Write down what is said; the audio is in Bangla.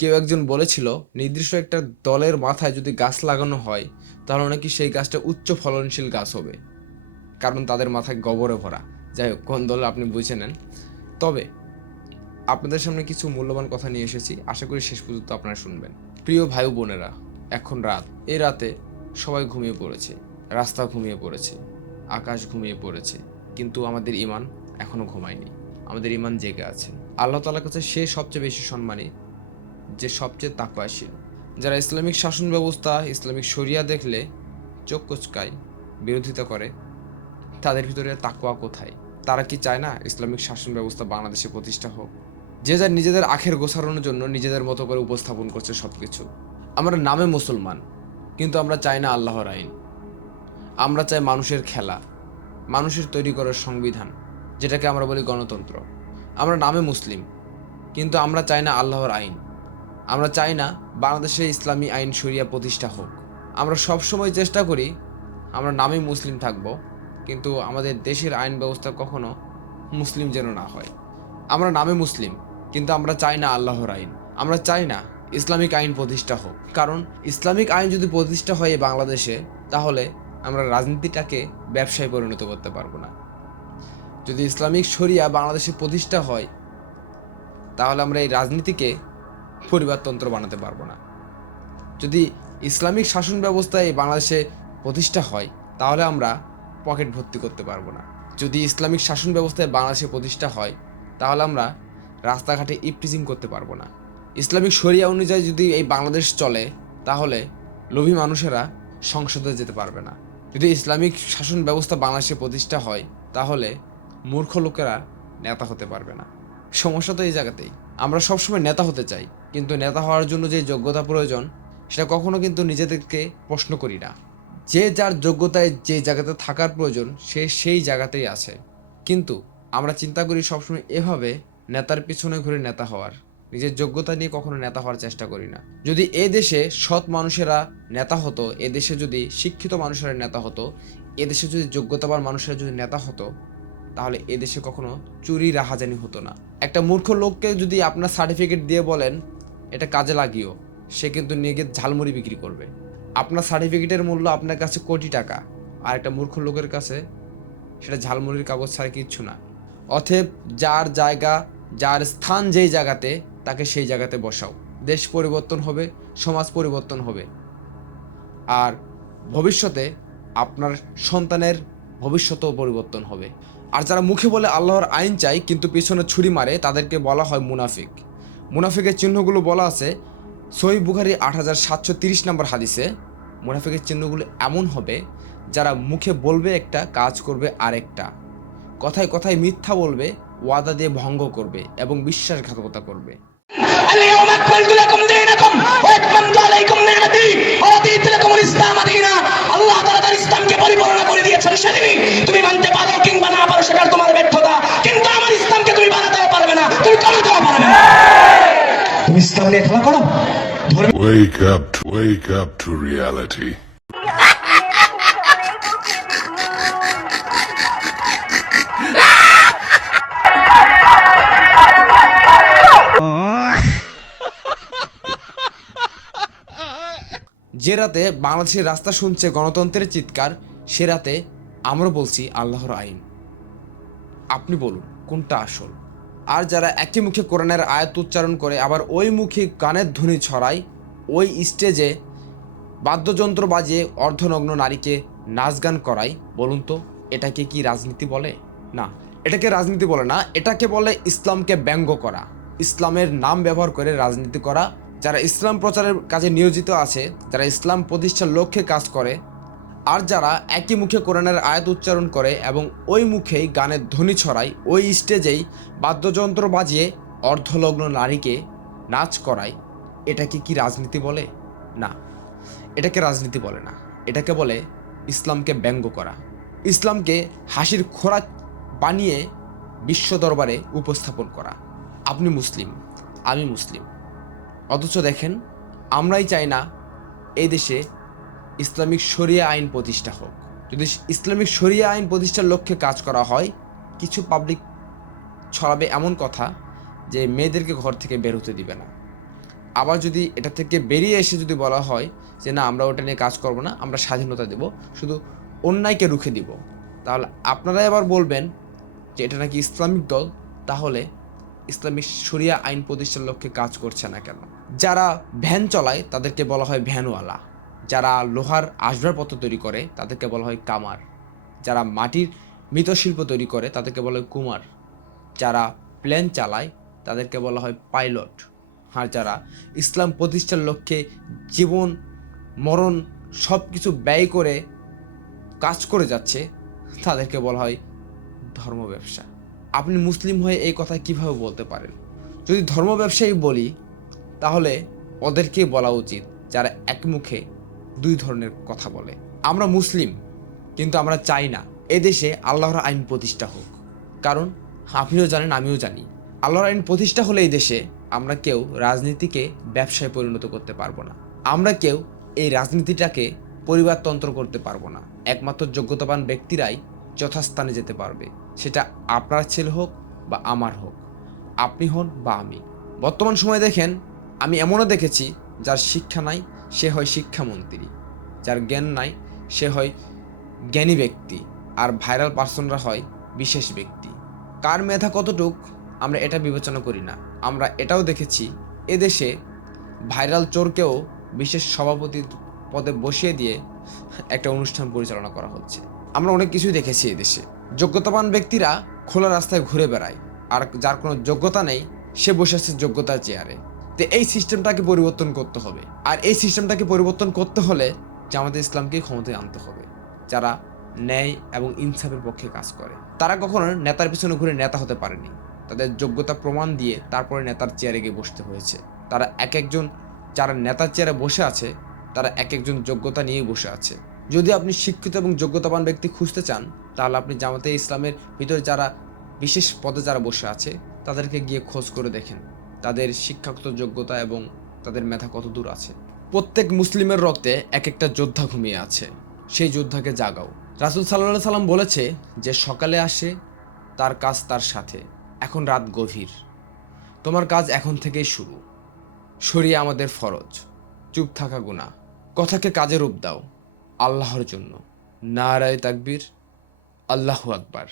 কেউ একজন বলেছিল নির্দিষ্ট একটা দলের মাথায় যদি গাছ লাগানো হয় তাহলে নাকি সেই গাছটা উচ্চ ফলনশীল গাছ হবে, কারণ তাদের মাথায় গোবরে ভরা। যাই হোক, কোন দল আপনি বুঝে নেন। তবে আপনাদের সামনে কিছু মূল্যবান কথা নিয়ে এসেছি, আশা করি শেষ পর্যন্ত আপনারা শুনবেন। প্রিয় ভাই বোনেরা, এখন রাত। এই রাতে সবাই ঘুমিয়ে পড়েছে, রাস্তা ঘুমিয়ে পড়েছে, আকাশ ঘুমিয়ে পড়েছে, কিন্তু আমাদের ইমান এখনো ঘুমায়নি। আমাদের ইমান জেগে আছে। আল্লাহ তাআলার কাছে সে সবচেয়ে বেশি সম্মানী, যে সবচেয়ে তাকওয়াশীল। যারা ইসলামিক শাসন ব্যবস্থা, ইসলামিক শরিয়া দেখলে চোখ কুচকায়, বিরোধিতা করে, তাদের ভিতরে তাকওয়া কোথায়? তারা কি চায় না ইসলামিক শাসন ব্যবস্থা বাংলাদেশে প্রতিষ্ঠা হোক? যে যার নিজেদের আখের গোছানোর জন্য নিজেদের মতো করে উপস্থাপন করছে সবকিছু। আমরা নামে মুসলমান, কিন্তু আমরা চাই না আল্লাহর আইন। আমরা চাই মানুষের খেলা, মানুষের তৈরি করার সংবিধান, যেটাকে আমরা বলি গণতন্ত্র। আমরা নামে মুসলিম, কিন্তু আমরা চাই না আল্লাহর আইন। আমরা চাই না বাংলাদেশে ইসলামী আইন শরিয়া প্রতিষ্ঠা হোক। আমরা সবসময় চেষ্টা করি আমরা নামে মুসলিম থাকব, কিন্তু আমাদের দেশের আইন ব্যবস্থা কখনো মুসলিম যেন না হয়। আমরা নামে মুসলিম, কিন্তু আমরা চাই না আল্লাহর আইন। আমরা চাই না ইসলামিক আইন প্রতিষ্ঠা হোক, কারণ ইসলামিক আইন যদি প্রতিষ্ঠা হয় বাংলাদেশে, তাহলে আমরা রাজনীতিটাকে ব্যবসায় পরিণত করতে পারবো না। যদি ইসলামিক শরিয়া বাংলাদেশে প্রতিষ্ঠা হয়, তাহলে আমরা এই রাজনীতিকে পরিবারতন্ত্র বানাতে পারবো না। যদি ইসলামিক শাসন ব্যবস্থা এই বাংলাদেশে প্রতিষ্ঠা হয়, তাহলে আমরা পকেট ভর্তি করতে পারবো না। যদি ইসলামিক শাসন ব্যবস্থায় বাংলাদেশে প্রতিষ্ঠা হয়, তাহলে আমরা রাস্তাঘাটে ইফটিজিং করতে পারবো না। ইসলামিক শরিয়া অনুযায়ী যদি এই বাংলাদেশ চলে, তাহলে লোভী মানুষেরা সংসদে যেতে পারবে না। যদি ইসলামিক শাসন ব্যবস্থা বাংলাদেশে প্রতিষ্ঠা হয়, তাহলে মূর্খ লোকেরা নেতা হতে পারবে না। সমস্যা তো এই জায়গাতেই। আমরা সবসময় নেতা হতে চাই, কিন্তু নেতা হওয়ার জন্য যে যোগ্যতা প্রয়োজন, সেটা কখনো কিন্তু নিজেদেরকে প্রশ্ন করি না। যে যার যোগ্যতায় যে জায়গাতে থাকার প্রয়োজন, সে সেই জায়গাতেই আছে। কিন্তু আমরা চিন্তা করি সবসময় এভাবে, নেতার পিছনে ঘুরে নেতা হওয়ার, নিজের যোগ্যতা নিয়ে কখনো নেতা হওয়ার চেষ্টা করি না। যদি এ দেশে সৎ মানুষেরা নেতা হতো, এ দেশে যদি শিক্ষিত মানুষেরা নেতা হতো, এ দেশে যদি যোগ্যতাবান মানুষেরা যদি নেতা হতো, তাহলে এদেশে কখনো চুরি রাহাজানি হতো না। একটা মূর্খ লোককে যদি আপনার সার্টিফিকেট দিয়ে বলেন এটা কাজে লাগিও, সে কিন্তু নিয়ে গিয়ে ঝালমুড়ি বিক্রি করবে। আপনার সার্টিফিকেটের মূল্য আপনার কাছে কোটি টাকা, আর একটা মূর্খ লোকের কাছে সেটা ঝালমুড়ির কাগজ ছাড়া কিচ্ছু না। অতএব যার জায়গা, যার স্থান যেই জায়গাতে, তাকে সেই জায়গাতে বসাও। দেশ পরিবর্তন হবে, সমাজ পরিবর্তন হবে, আর ভবিষ্যতে আপনার সন্তানের ভবিষ্যতেও পরিবর্তন হবে। আর যারা মুখে বলে আল্লাহর আইন চাই কিন্তু পিছনে ছুরি মারে, তাদেরকে বলা হয় মুনাফিক। মুনাফিকের চিহ্নগুলো বলা আছে সহিহ বুখারী 8730 নম্বর হাদিসে। মুনাফিকের চিহ্নগুলো এমন হবে, যারা মুখে বলবে একটা, কাজ করবে আরেকটা, কথায় কথায় মিথ্যা বলবে, ওয়াদা দিয়ে ভঙ্গ করবে এবং বিশ্বাসঘাতকতা করবে। اليوم أكملت لكم دينكم وأتممت عليكم نعمتي ورضيت لكم الإسلام دينا। আল্লাহ তাআলা তার ইসলামকে পরিপূর্ণ করে দিয়েছেন। সেদিনই তুমি মানতে পারো কিংবা না পারো, সেটা তোমার ব্যর্থতা, কিন্তু আমার ইসলামকে তুমি বানাতেও পারবে না, তুমি কমাতেও পারবে না। তুমি ইসলাম নিয়ে খেলা করো। Wake up to reality. যে রাতে বাংলাদেশের রাস্তা শুনছে গণতন্ত্রের চিৎকার, সে রাতে আমরা বলছি আল্লাহর আইন। আপনি বলুন কোনটা আসল? আর যারা একই মুখে কোরআনের আয়াত উচ্চারণ করে আবার ওই মুখে গানের ধ্বনি ছড়ায়, ওই স্টেজে বাদ্যযন্ত্র বাজিয়ে অর্ধনগ্ন নারীকে নাচ গান করায়, বলুন তো এটাকে কি রাজনীতি বলে? না, এটাকে রাজনীতি বলে না। এটাকে বলে ইসলামকে ব্যঙ্গ করা, ইসলামের নাম ব্যবহার করে রাজনীতি করা। যারা ইসলাম প্রচারের কাজে নিয়োজিত আছে, যারা ইসলাম প্রতিষ্ঠার লক্ষ্যে কাজ করে, আর যারা একই মুখে কোরআনের আয়াত উচ্চারণ করে এবং ওই মুখেই গানের ধ্বনি ছড়ায়, ওই স্টেজেই বাদ্যযন্ত্র বাজিয়ে অর্ধলগ্ন নারীকে নাচ করায়, এটাকে কি রাজনীতি বলে? না, এটাকে রাজনীতি বলে না। এটাকে বলে ইসলামকে ব্যঙ্গ করা, ইসলামকে হাসির খোরাক বানিয়ে বিশ্ব দরবারে উপস্থাপন করা। আপনি মুসলিম, আমি মুসলিম, অথচ দেখেন আমরাই চাই না এই দেশে ইসলামিক শরিয়া আইন প্রতিষ্ঠা হোক। যদি ইসলামিক শরিয়া আইন প্রতিষ্ঠার লক্ষ্যে কাজ করা হয়, কিছু পাবলিক ছড়াবে এমন কথা যে মেয়েদেরকে ঘর থেকে বের হতে দিবে না। আবার যদি এটা থেকে বেরিয়ে এসে যদি বলা হয় যে না আমরা ওটা নিয়ে কাজ করব না, আমরা স্বাধীনতা দেব, শুধু অন্যায়কে রুখে দিব, তাহলে আপনারাই আবার বলবেন যে এটা নাকি ইসলামিক দল। তাহলে ইসলামিক শরিয়া আইন প্রতিষ্ঠার লক্ষ্যে কাজ করছে না কেন? যারা ভ্যান চলায় তাদেরকে বলা হয় ভ্যানওয়ালা, যারা লোহার আসবাবপত্র তৈরি করে তাদেরকে বলা হয় কামার, যারা মাটির মৃৎশিল্প তৈরি করে তাদেরকে বলা হয় কুমার, যারা প্লেন চালায় তাদেরকে বলা হয় পাইলট, আর যারা ইসলাম প্রতিষ্ঠার লক্ষ্যে জীবন মরণ সব কিছু ব্যয় করে কাজ করে যাচ্ছে তাদেরকে বলা হয় ধর্ম ব্যবসা। আপনি মুসলিম হয়ে এই কথা কিভাবে বলতে পারেন? যদি ধর্ম ব্যবসায়ী বলি তাহলে ওদেরকেই বলা উচিত যারা একমুখে দুই ধরনের কথা বলে। আমরা মুসলিম, কিন্তু আমরা চাই না এদেশে আল্লাহর আইন প্রতিষ্ঠা হোক, কারণ আপনিও জানেন আমিও জানি আল্লাহর আইন প্রতিষ্ঠা হলে এই দেশে আমরা কেউ রাজনীতিকে ব্যবসায় পরিণত করতে পারবো না, আমরা কেউ এই রাজনীতিটাকে পরিবারতন্ত্র করতে পারবো না। একমাত্র যোগ্যতাবান ব্যক্তিরাই যথাস্থানে যেতে পারবে, সেটা আপনার ছেলে হোক বা আমার হোক, আপনি হন বা আমি। বর্তমান সময়ে দেখেন, আমি এমনও দেখেছি যার শিক্ষা নাই সে হয় শিক্ষামন্ত্রী, যার জ্ঞান নাই সে হয় জ্ঞানী ব্যক্তি, আর ভাইরাল পার্সনরা হয় বিশেষ ব্যক্তি। কার মেধা কতটুক আমরা এটা বিবেচনা করি না। আমরা এটাও দেখেছি এদেশে ভাইরাল চোরকেও বিশেষ সভাপতি পদে বসিয়ে দিয়ে একটা অনুষ্ঠান পরিচালনা করা হচ্ছে। আমরা অনেক কিছুই দেখেছি এদেশে। যোগ্যতাবান ব্যক্তিরা খোলা রাস্তায় ঘুরে বেড়ায়, আর যার কোনো যোগ্যতা নেই সে বসে আছে যোগ্যতার চেয়ারে। তো এই সিস্টেমটাকে পরিবর্তন করতে হবে, আর এই সিস্টেমটাকে পরিবর্তন করতে হলে জামাতে ইসলামকে ক্ষমতায় আনতে হবে, যারা ন্যায় এবং ইনসাফের পক্ষে কাজ করে। তারা কখনো নেতার পিছনে ঘুরে নেতা হতে পারেনি, তাদের যোগ্যতা প্রমাণ দিয়ে তারপরে নেতার চেয়ারে গিয়ে বসতে হয়েছে। তারা এক একজন যারা নেতার চেয়ারে বসে আছে তারা এক একজন যোগ্যতা নিয়ে বসে আছে। যদি আপনি শিক্ষিত এবং যোগ্যতাবান ব্যক্তি খুঁজতে চান তাহলে আপনি জামাতে ইসলামের ভিতরে যারা বিশেষ পদে যারা বসে আছে তাদেরকে গিয়ে খোঁজ করে দেখেন তাদের শিক্ষাগত যোগ্যতা এবং তাদের মেধা কত দূর আছে। প্রত্যেক মুসলিমের রক্তে এক একটা যোদ্ধা ঘুমিয়ে আছে, সেই যোদ্ধাকে জাগাও। রাসূল সাল্লাল্লাহু সাল্লাম বলেছে যে সকালে আসে তার কাজ তার সাথে, এখন রাত গভীর, তোমার কাজ এখন থেকেই শুরু। শরিয়া আমাদের ফরজ, চুপ থাকা গুনাহ, কথাকে কাজে রূপ দাও আল্লাহর জন্য। নারায়ে তাকবীর, আল্লাহু আকবার।